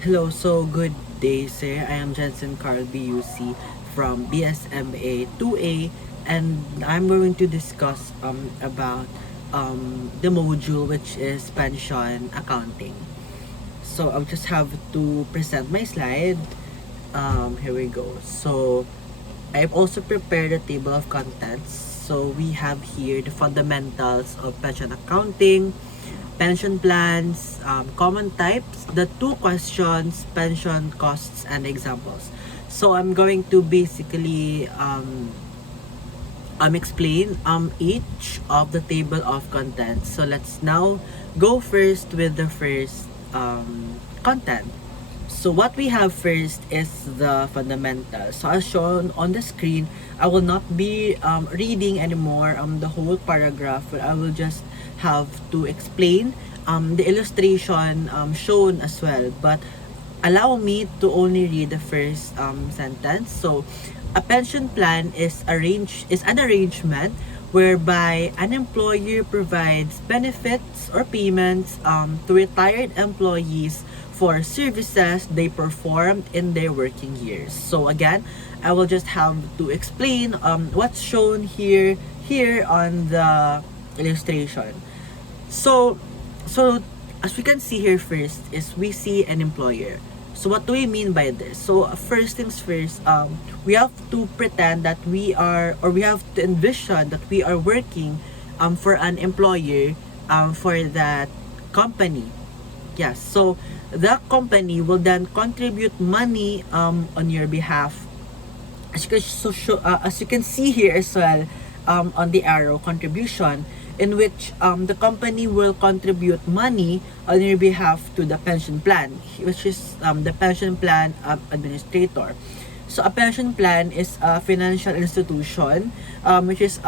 Hello, so good day, sir. I am Jensen Carl BUC from BSMA2A, and I'm going to discuss about the module which is pension accounting. So I'll just have to present my slide. Here we go. So I've also prepared a table of contents. So we have here the fundamentals of pension accounting, pension plans, common types, the two questions, pension costs, and examples. So I'm going to basically explain each of the table of contents. So let's now go first with the first content. So what we have first is the fundamentals. So as shown on the screen, I will not be reading anymore the whole paragraph, but I will just have to explain the illustration shown as well. But allow me to only read the first sentence. So a pension plan is an arrangement whereby an employer provides benefits or payments to retired employees for services they performed in their working years. So again, I will just have to explain what's shown here on the illustration. So so as we can see here first is we see an employer. So what do we mean by this? So first things first, we have to pretend that we are, or we have to envision that we are working for an employer for that company. Yes, so the company will then contribute money on your behalf. As you can see here as well, on the arrow contribution, in which the company will contribute money on your behalf to the pension plan, which is the pension plan administrator. So a pension plan is a financial institution, which is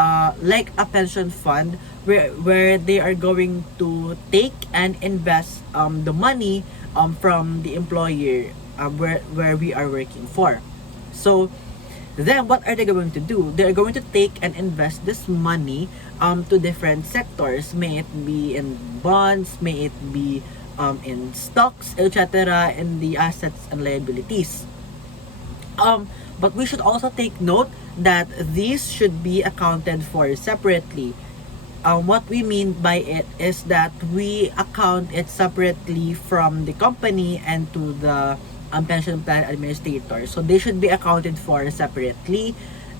like a pension fund where they are going to take and invest the money from the employer where we are working for. So then what are they going to do? They're going to take and invest this money to different sectors. May it be in bonds, may it be in stocks, etc., in the assets and liabilities. But we should also take note that these should be accounted for separately. What we mean by it is that we account it separately from the company and to the pension plan administrator. So they should be accounted for separately.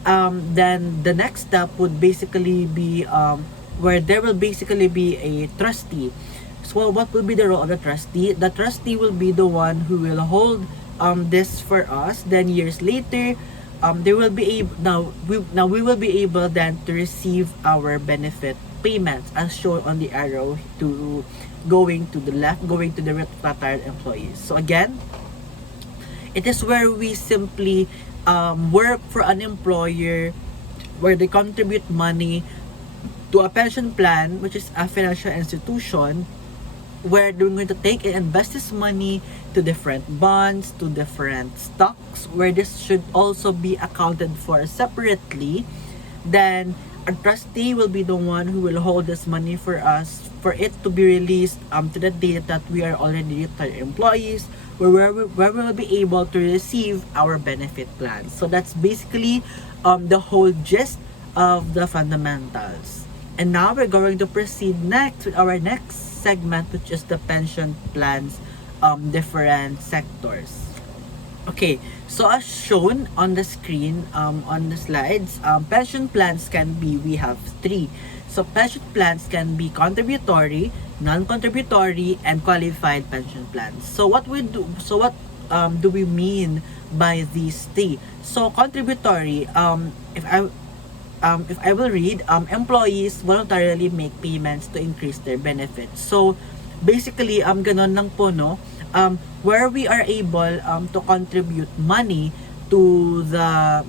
Then the next step would basically be where there will basically be a trustee. So what will be the role of the trustee? The trustee will be the one who will hold this for us. Then years later, they will be able now we will be able then to receive our benefit payments as shown on the arrow to going to the left, going to the retired employees. So again, it is where we simply work for an employer where they contribute money to a pension plan, which is a financial institution, where they're going to take and invest this money to different bonds, to different stocks, where this should also be accounted for separately. Then a trustee will be the one who will hold this money for us for it to be released to the date that we are already retired employees, where we will be able to receive our benefit plans. So that's basically the whole gist of the fundamentals. And now we're going to proceed next with our next segment, which is the pension plans different sectors. Okay, so as shown on the screen, on the slides, pension plans can be, we have three. So pension plans can be contributory, non-contributory, and qualified pension plans. So what do we mean by these three? So contributory, if I will read, employees voluntarily make payments to increase their benefits. So basically, ganon lang po, no? Where we are able to contribute money to the,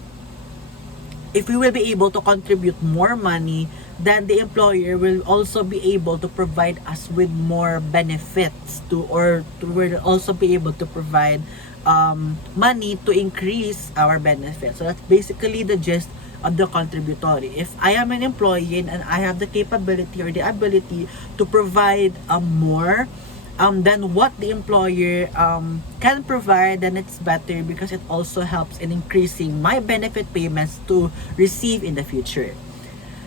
if we will be able to contribute more money, then the employer will also be able to provide us with more benefits will also be able to provide money to increase our benefits. So that's basically the gist of the contributory. If I am an employee and I have the capability or the ability to provide more than what the employer can provide, then it's better because it also helps in increasing my benefit payments to receive in the future.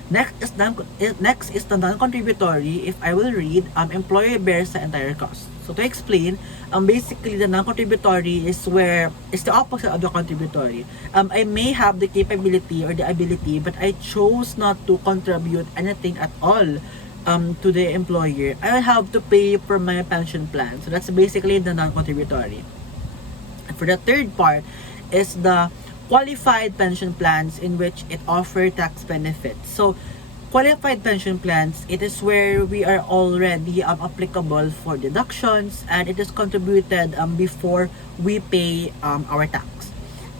Next is the non-contributory. If I will read, employer bears the entire cost. So to explain, basically the non-contributory is where it's the opposite of the contributory. I may have the capability or the ability, but I chose not to contribute anything at all to the employer. I will have to pay for my pension plan. So that's basically the non-contributory. And for the third part is the qualified pension plans, in which it offers tax benefits. So qualified pension plans, it is where we are already applicable for deductions, and it is contributed before we pay our tax.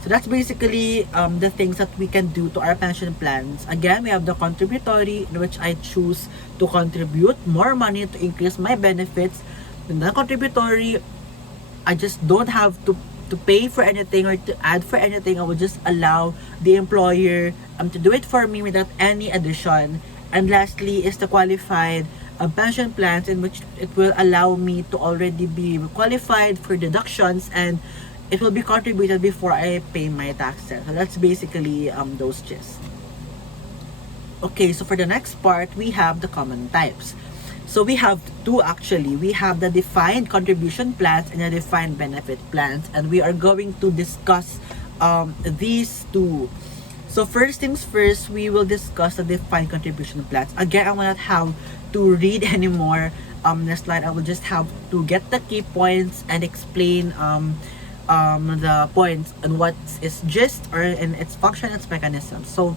So that's basically the things that we can do to our pension plans. Again, we have the contributory, in which I choose to contribute more money to increase my benefits. The non-contributory, I just don't have to pay for anything or to add for anything. I will just allow the employer to do it for me without any addition. And lastly is the qualified pension plans, in which it will allow me to already be qualified for deductions, and it will be contributed before I pay my taxes. So that's basically those gist. Okay, so for the next part, we have the common types. So we have two actually. We have the defined contribution plans and the defined benefit plans, and we are going to discuss these two. So first things first, we will discuss the defined contribution plans. Again, I will not have to read anymore the slide. I will just have to get the key points and explain the points and what is gist or in its function and its mechanism. So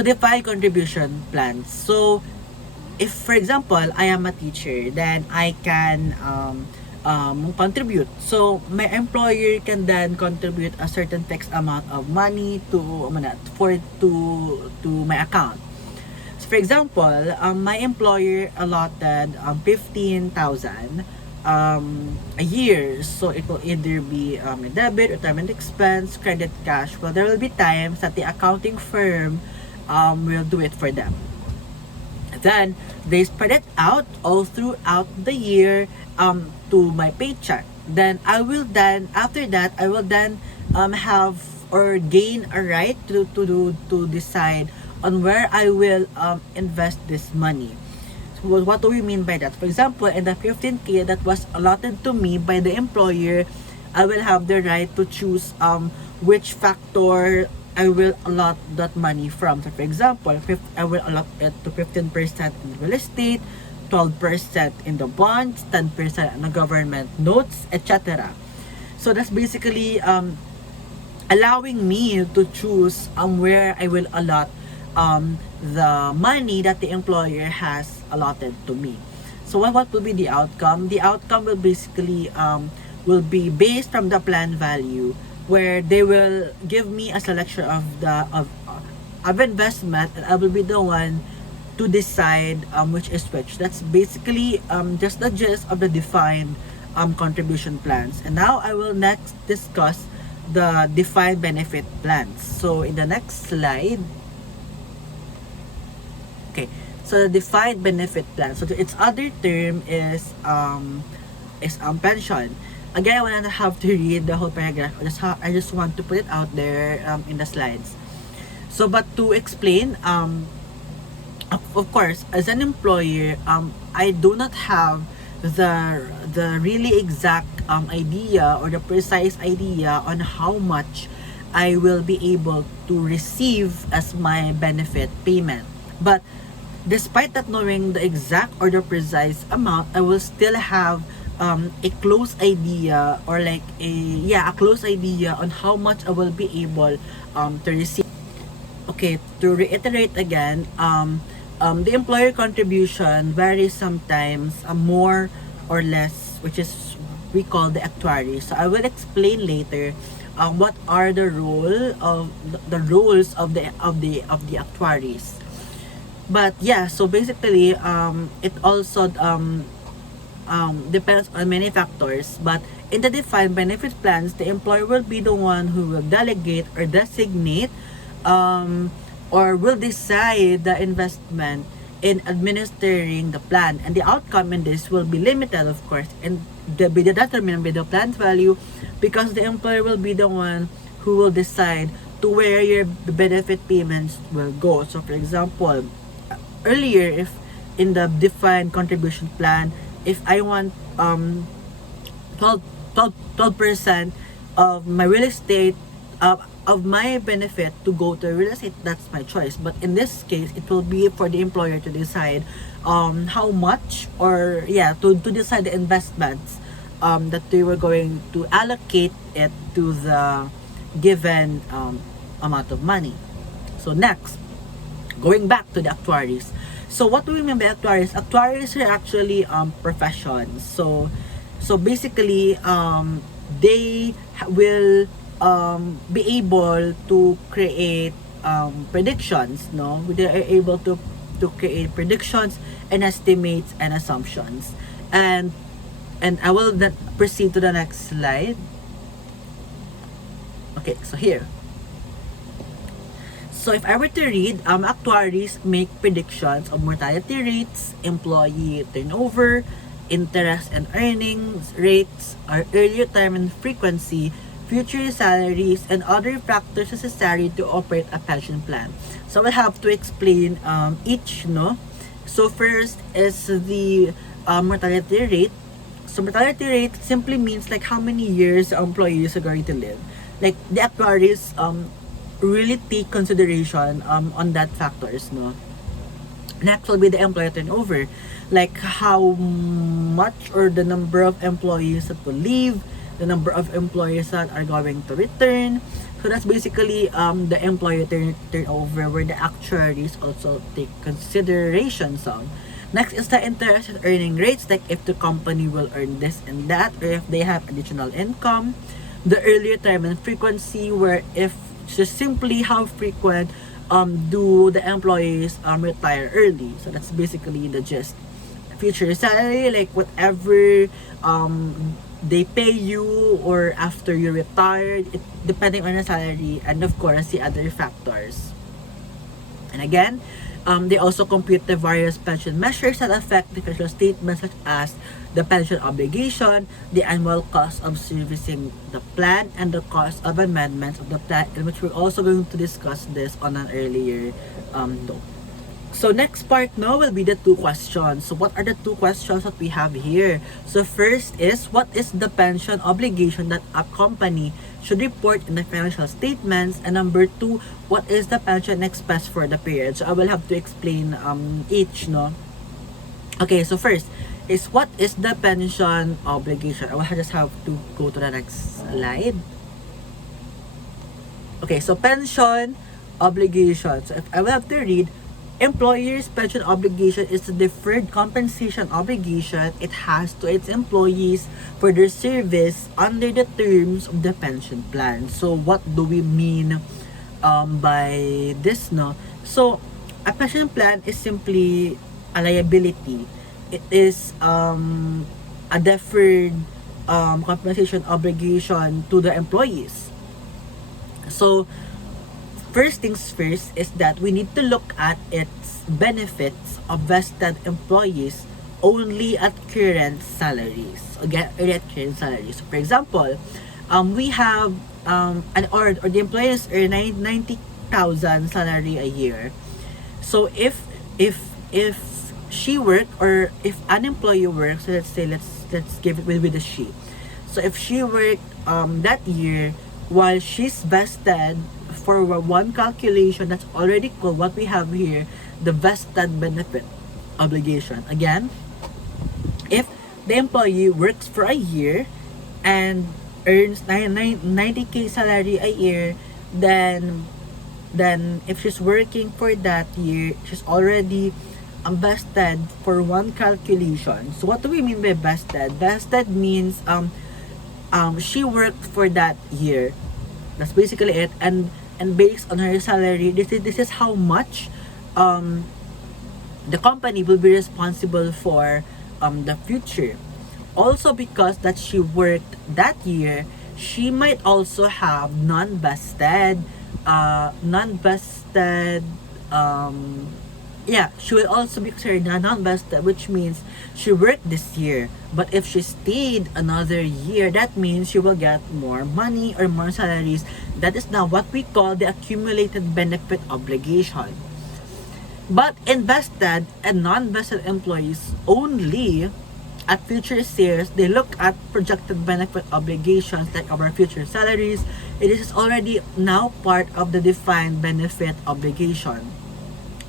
defined contribution plans. So if, for example, I am a teacher, then I can contribute. So my employer can then contribute a certain fixed amount of money to my account. So for example, my employer allotted 15,000 a year. So it will either be a debit, retirement expense, credit, cash. Well, there will be times that the accounting firm will do it for them. Then they spread it out all throughout the year to my paycheck. Then after that I will then have or gain a right to decide on where I will invest this money. So what do we mean by that? For example, in the 15K that was allotted to me by the employer, I will have the right to choose which factor I will allot that money from. So for example, I will allot it to 15% in real estate, 12% in the bonds, 10% in the government notes, etc. So that's basically allowing me to choose where I will allot the money that the employer has allotted to me. So what will be the outcome? The outcome will basically will be based from the plan value, where they will give me a selection of investment, and I will be the one to decide which is which. That's basically just the gist of the defined contribution plans. And now I will next discuss the defined benefit plans. So in the next slide, okay, so the defined benefit plan. So its other term is pension. Again, I will not have to read the whole paragraph. I just want to put it out there in the slides. So, but to explain, of course, as an employer, I do not have the really exact idea or the precise idea on how much I will be able to receive as my benefit payment. But despite not knowing the exact or the precise amount, I will still have a close idea, or like a close idea on how much I will be able to receive. Okay, to reiterate again, the employer contribution varies sometimes more or less, which is we call the actuary. So I will explain later what are the roles of the actuaries. But yeah, so basically it also depends on many factors, but in the defined benefit plans, the employer will be the one who will delegate or designate or will decide the investment in administering the plan, and the outcome in this will be limited, of course, and be determined by the plan's value, because the employer will be the one who will decide to where your benefit payments will go. So for example, earlier, if in the defined contribution plan, if I want 12% of my real estate, of my benefit to go to real estate, that's my choice. But in this case, it will be for the employer to decide how much, or yeah, to decide the investments that they were going to allocate it to the given amount of money. So next, going back to the actuaries. So what do we mean by actuaries? Actuaries are actually professions. So basically, they will be able to create predictions. No, they are able to create predictions and estimates and assumptions. And I will then proceed to the next slide. Okay, so here. So if I were to read, actuaries make predictions of mortality rates, employee turnover, interest and earnings rates, or early retirement frequency, future salaries, and other factors necessary to operate a pension plan. So we'll have to explain each, no? So first is the mortality rate. So mortality rate simply means like how many years employees are going to live. Like the actuaries really take consideration on that factors, no? Next will be the employee turnover, like how much or the number of employees that will leave, the number of employees that are going to return. So that's basically the employee turnover, where the actuaries also take considerations on. Next is the interest and earning rates, like if the company will earn this and that, or if they have additional income. The early retirement frequency, where if just simply how frequent do the employees retire early. So that's basically the gist. Future salary, like whatever they pay you or after you retired, it depending on the salary, and of course the other factors. And again, they also compute the various pension measures that affect the financial statements, such as the pension obligation, the annual cost of servicing the plan, and the cost of amendments of the plan, in which we're also going to discuss this on an earlier note. So next part now will be the two questions. So what are the two questions that we have here? So first is, what is the pension obligation that a company should report in the financial statements? And number two, what is the pension expense for the period? So I will have to explain each, no? Okay, so first is, what is the pension obligation? I will just have to go to the next slide. Okay, so pension obligation. So if I will have to read, employer's pension obligation is the deferred compensation obligation it has to its employees for their service under the terms of the pension plan. So what do we mean by this, no? So a pension plan is simply a liability. It is a deferred compensation obligation to the employees. So first things first is that we need to look at its benefits of vested employees only at current salaries. Again, only at current salaries. So for example, we have or the employees earn 90,000 salary a year. So if she work, or if an employee works, so let's say let's give it with a she. So if she worked that year, while she's vested for one calculation, that's already called what we have here, the vested benefit obligation. Again, if the employee works for a year and earns 90k salary a year, then if she's working for that year, she's already vested for one calculation. So what do we mean by vested? Vested means she worked for that year. That's basically it. And based on her salary, this is how much the company will be responsible for the future. Also, because that she worked that year, she might also have non-vested yeah, she will also be considered non-vested, which means she worked this year. But if she stayed another year, that means she will get more money or more salaries. That is now what we call the accumulated benefit obligation. But invested and non-vested employees only at future years, they look at projected benefit obligations like our future salaries. It is already now part of the defined benefit obligation,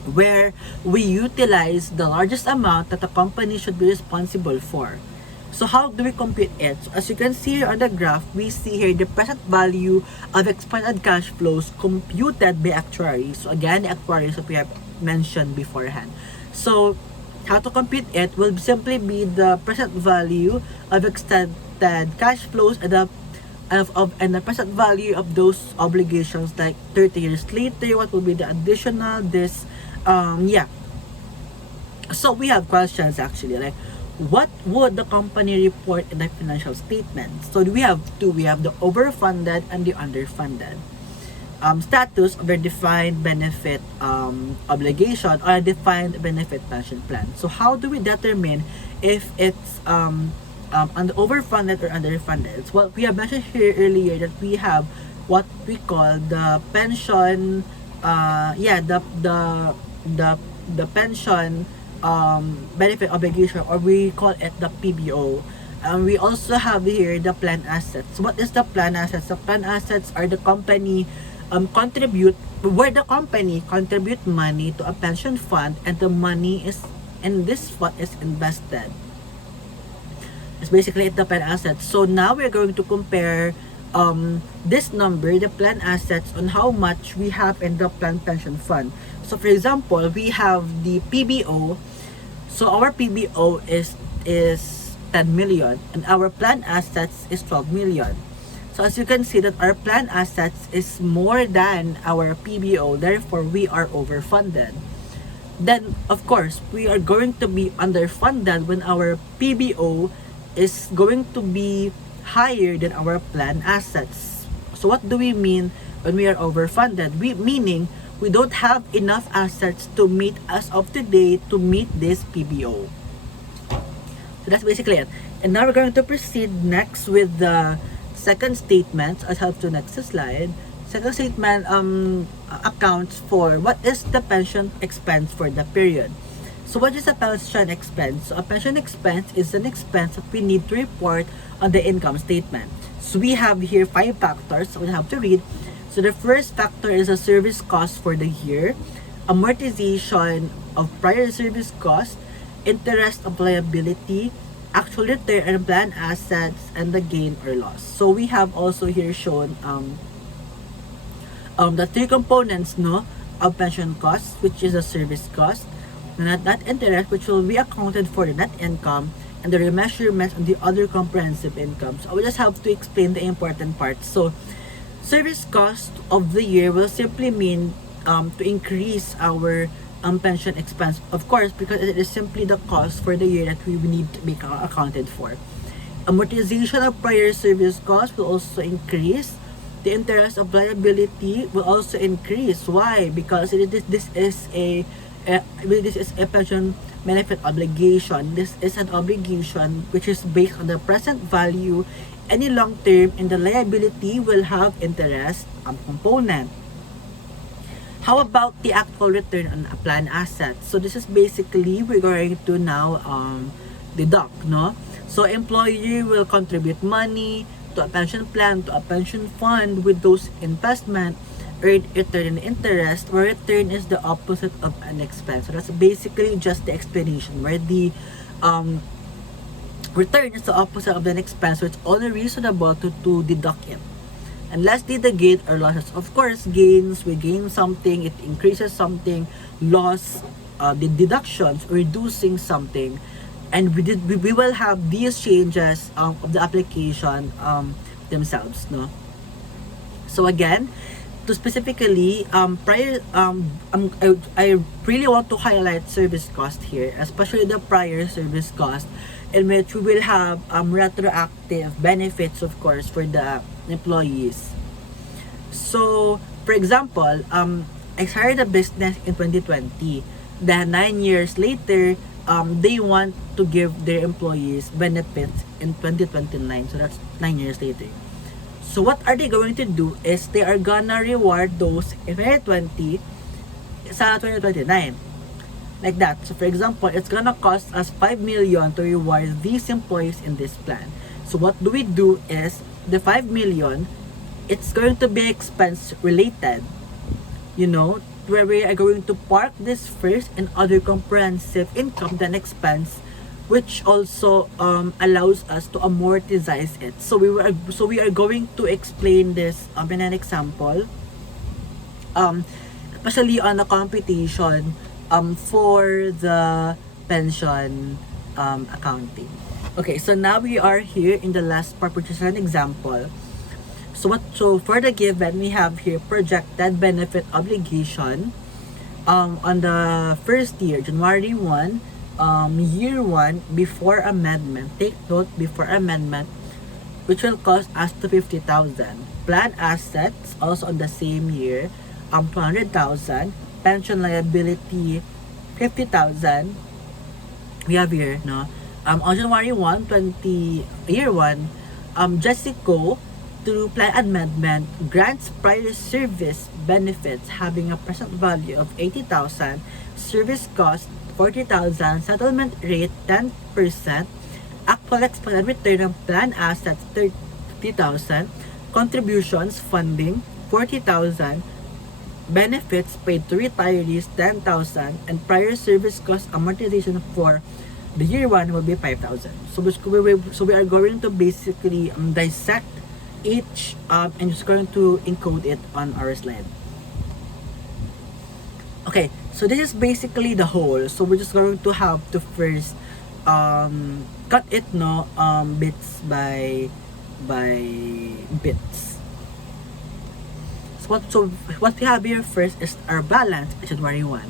where we utilize the largest amount that the company should be responsible for. So how do we compute it? So as you can see here on the graph, we see here the present value of expected cash flows computed by actuaries. So again, the actuaries that we have mentioned beforehand. So how to compute it will simply be the present value of extended cash flows and the present value of those obligations, like 30 years later, what will be the additional this yeah. So we have questions actually, like what would the company report in the financial statement? So we have two. We have the overfunded and the underfunded status of their defined benefit obligation or a defined benefit pension plan. So how do we determine if it's overfunded or underfunded? Well, we have mentioned here earlier that we have what we call the pension the pension benefit obligation, or we call it the PBO. We also have here the plan assets. What is the plan assets? The plan assets are the company where the company contribute money to a pension fund, and the money is in this fund is invested. It's basically the plan assets. So now we're going to compare this number, the plan assets, on how much we have in the plan pension fund. So for example, we have the PBO. So our PBO is 10 million and our plan assets is 12 million. So as you can see that our plan assets is more than our PBO, therefore we are overfunded. Then of course, we are going to be underfunded when our PBO is going to be higher than our plan assets. So what do we mean when we are overfunded? Meaning we don't have enough assets to meet as of today to meet this PBO. So that's basically it. And now we're going to proceed next with the second statement. I'll help to next slide. Second statement accounts for what is the pension expense for the period. So what is a pension expense? So a pension expense is an expense that we need to report on the income statement. So we have here 5 factors we have to read. So the first factor is a service cost for the year, amortization of prior service cost, interest of liability, actual return on plan assets, and the gain or loss. So we have also here shown the 3 components of pension costs, which is a service cost, net interest, which will be accounted for the net income, and the remeasurement on the other comprehensive income. So I will just have to explain the important parts. So service cost of the year will simply mean to increase our pension expense, of course, because it is simply the cost for the year that we need to be accounted for. Amortization of prior service costs will also increase. The interest of liability will also increase. Why? Because this is a pension benefit obligation. This is an obligation which is based on the present value. Any long term in the liability will have interest component. How about the actual return on a plan asset? So this is basically we're going to now deduct, So employer will contribute money to a pension plan, to a pension fund with those investment, earned return and interest, where return is the opposite of an expense. So that's basically just the explanation, where the return is the opposite of an expense, so it's only reasonable to deduct it. And lastly, the gain or losses. Of course, gains, we gain something, it increases something. Loss, the deductions, reducing something. And we will have these changes of the application themselves, So again, to specifically I really want to highlight service cost here, especially the prior service cost, in which we will have retroactive benefits, of course, for the employees. So for example, I started a business in 2020. then 9 years later, they want to give their employees benefits in 2029. So that's 9 years later. So what are they going to do is they are gonna reward those in 2020 sa 2029. Like that. So for example, it's gonna cost us 5 million to reward these employees in this plan. So what do we do is the 5 million, it's going to be expense related. You know, where we are going to park this first in other comprehensive income then expense, which also allows us to amortize it. So we are going to explain this in an example, especially on a computation for the pension accounting. Okay, so now we are here in the last part, which is an example. So for the given, we have here projected benefit obligation on the first year, January 1, year 1, before amendment. Take note, before amendment, which will cost us to 50,000. Plan assets, also on the same year, 200,000. Pension liability, 50,000. We have here, no? On January 1, year 1, Jessico, through plan amendment, grants prior service benefits having a present value of 80,000, service cost 40,000, settlement rate 10%, actual expected return of plan assets 30,000, contributions funding 40,000, benefits paid to retirees 10,000, and prior service cost amortization for the year 1 will be 5,000. So we are going to basically dissect each and just going to encode it on our slide. Okay, so this is basically the whole. So we're just going to have to first cut it, no, bits by bits. So what we have here first is our balance in January 1.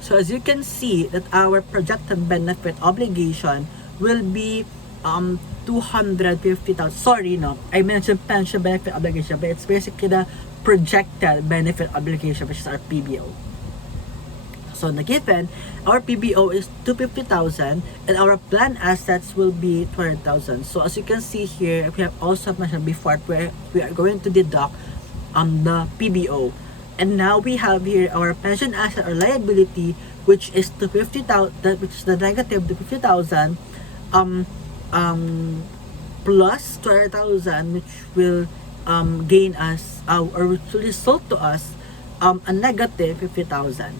So as you can see that our projected benefit obligation will be 250,000. Sorry, no, I mentioned pension benefit obligation, but it's basically the projected benefit obligation, which is our PBO. So the given, our PBO is 250,000 and our plan assets will be 200,000. So as you can see here, we have also mentioned before where we are going to deduct the PBO. And now we have here our pension asset or liability, which is 250,000, which is the negative 250,000 plus 200,000, which will gain us or which will result to us a negative 50,000.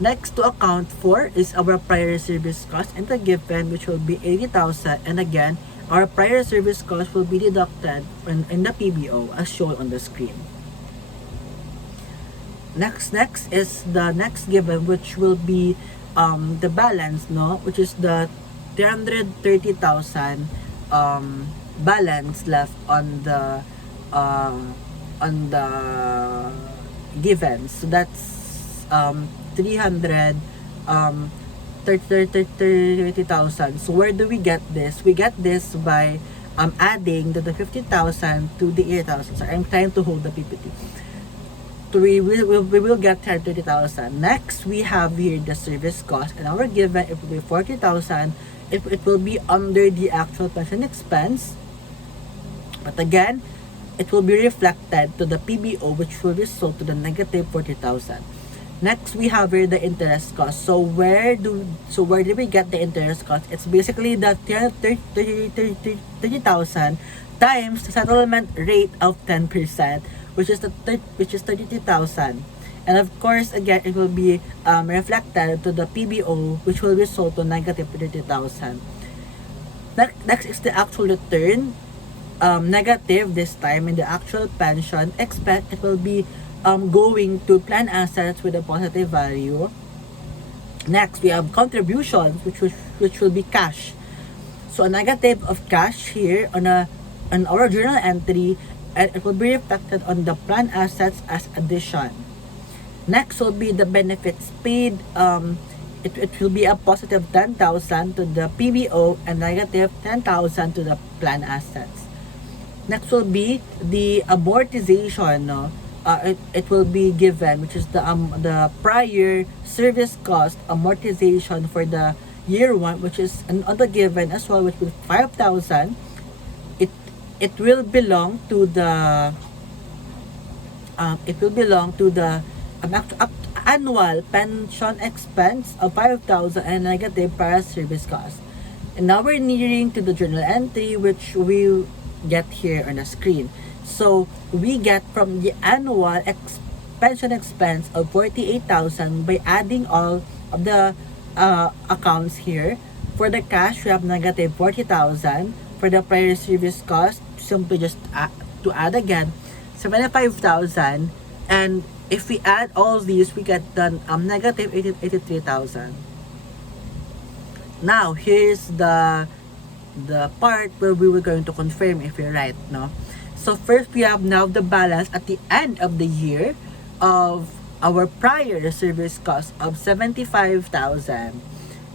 Next to account for is our prior service cost and the given, which will be 80,000, and again our prior service cost will be deducted in the PBO as shown on the screen. Next is the next given, which will be the balance, no, which is the 330,000 balance left on the given. So that's 330,000. So where do we get this? We get this by adding the 50,000 to the 8,000. So I'm trying to hold the PPT. So we will get 30,000. Next, we have here the service cost, and our given, it will be 40,000. It will be under the actual pension expense, but again, it will be reflected to the PBO, which will result to the negative 40,000. Next, we have here the interest cost. So where do we get the interest cost? It's basically the 30,000 times the settlement rate of 10%, which is 32,000. And of course, again, it will be reflected to the PBO, which will result to negative 30,000. Next is the actual return, negative this time in the actual pension. Expect it will be going to plan assets with a positive value. Next, we have contributions, which will be cash. So a negative of cash here on our journal entry, and it will be reflected on the plan assets as addition. Next will be the benefits paid. It will be a positive 10,000 to the PBO and negative 10,000 to the plan assets. Next will be the amortization, no? it will be given, which is the prior service cost amortization for the year one, which is another given as well, which will 5,000. it it will belong to the annual pension expense of 5,000 and negative para service cost. And now we're nearing to the journal entry, which we get here on the screen. So we get from the annual pension expense of 48,000 by adding all of the accounts here. For the cash, we have negative 40,000. For the prior service cost, simply just to add again 75,000. And if we add all these, we get the negative 83,000. Now here's the part where we were going to confirm if we're right, no? So first, we have now the balance at the end of the year of our prior service cost of 75,000.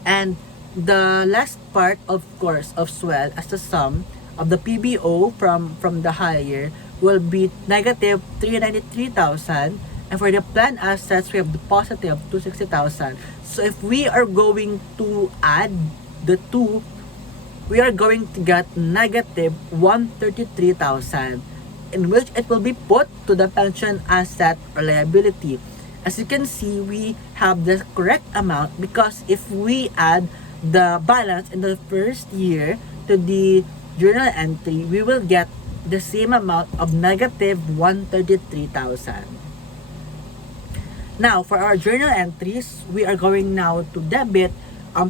And the last part, of course, of swell as the sum of the PBO from the higher will be negative 393,000. And for the planned assets, we have the positive 260,000. So if we are going to add the two, we are going to get negative 133,000, in which it will be put to the pension asset or liability. As you can see, we have the correct amount because if we add the balance in the first year to the journal entry, we will get the same amount of negative 133,000. Now, for our journal entries, we are going now to debit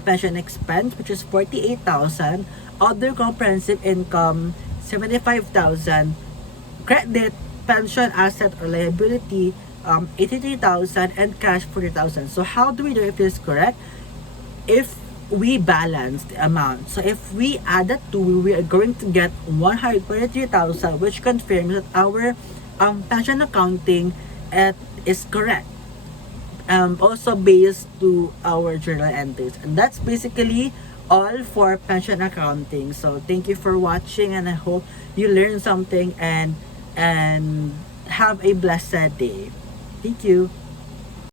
pension expense, which is 48,000, other comprehensive income 75,000, credit pension asset or liability 83,000, and cash 40,000. So how do we know if this is correct? If we balance the amount. So if we add the two, we are going to get 143,000, which confirms that our pension accounting is correct. Also based to our journal entries. And that's basically all for pension accounting. So thank you for watching, and I hope you learned something and have a blessed day. Thank you.